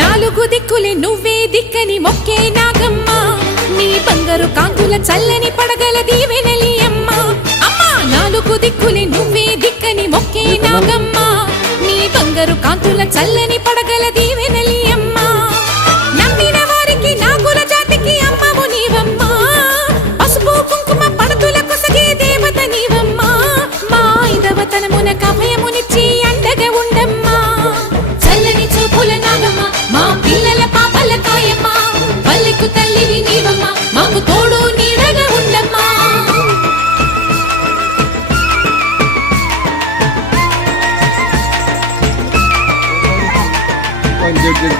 నాలుగు దిక్కులే నువ్వే దిక్కని మొక్కే నాగమ్మ నీ బంగారు కాంతుల చల్లని పడగల దీవెనలి అమ్మ అమ్మా నాలుగు దిక్కులే నువ్వే దిక్కని మొక్కే నాగమ్మ నీ బంగారు కాంతుల చల్లని పడగల దీవెనలి అమ్మ నమ్మిన వారికి నాగుల జాతికి అమ్మవు నీవమ్మా పసుపు కుంకుమ పడతుల కొసగే దేవత నీవమ్మా మా ఐదవతనమున కభయమునిచ్చి అండగా ఉండమ్మా చల్లని చూపుల నాగమ్మ మా పిల్లల పాపల కాయమ్మ పల్లెకు తల్లివి నీవమ్మ మాకు తోడు నీడగా ఉండమ్మా Good.